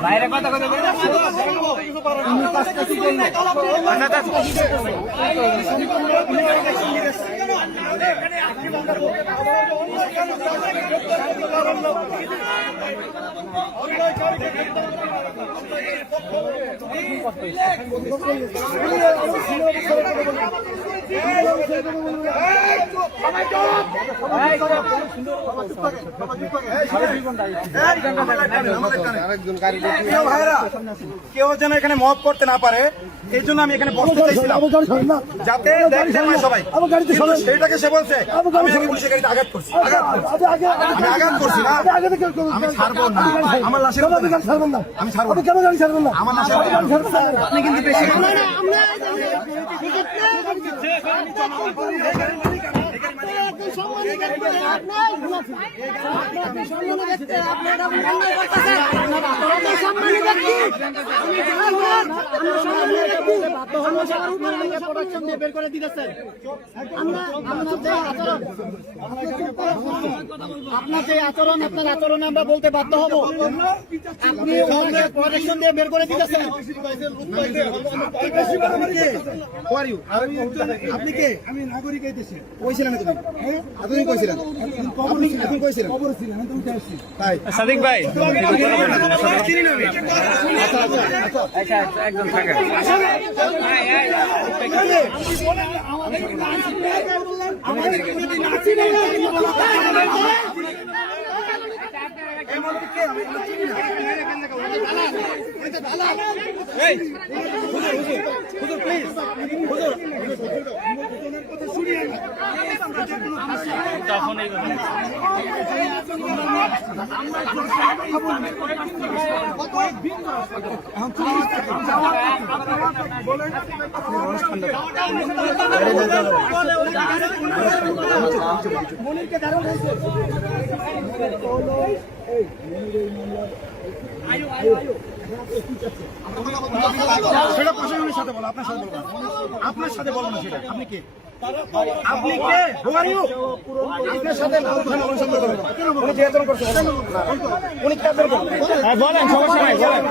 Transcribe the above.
বাইরে কথা কথা কেউ যেন এখানে মত করতে না পারে এই জন্য আমি এখানে বসতে চাইছিলাম যাতে দেখতে পায় সবাই। সেটাকে সে বলছে আমি পুলিশের গাড়িতে আঘাত করছি, আমি আঘাত করছি না, আমি ছাড়বো না। আমার লাশের ছাড়বেন না, আমি ছাড়বো কেন গাড়ি ছাড়বেন না, আমার লাশের আপনি কিন্তু বেশি আপনার যে আচরণ, আপনার আচরণে আমরা বলতে বাধ্য হব। আপনি প্রোটেকশন দিয়ে বের করে দিতেছেন। আপনি কে? আমি নাগরিক আইতেছি। কইছিলেন তুমি? আপনি কইছিলেন? আপনি এখন কইছিলেন? খবর ছিল, আমি তো উঠে আসছি। তাই সাদিক ভাই চিনি না আমি। আচ্ছা একদম থাকেন। তখন সেটা প্রশাসনের সাথে বলো, আপনার সাথে বলবো, আপনার সাথে বলবো না সেটা। আপনি কে? আপনি কে? আপনার সাথে উনি যে আচরণ করছে উনি কি আচরণ করছে? বলেন সমস্যা নাই বলেন।